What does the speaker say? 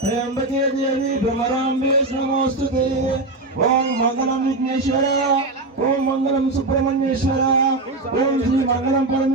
त्र्यंबके देवी भ्रमराम्बे नमोस्तुते। ओम मंगलम विघ्नेश्वर, ओम मंगलम सुब्रह्मण्येश्वर, ओम श्री मंगलम परमेश्वर।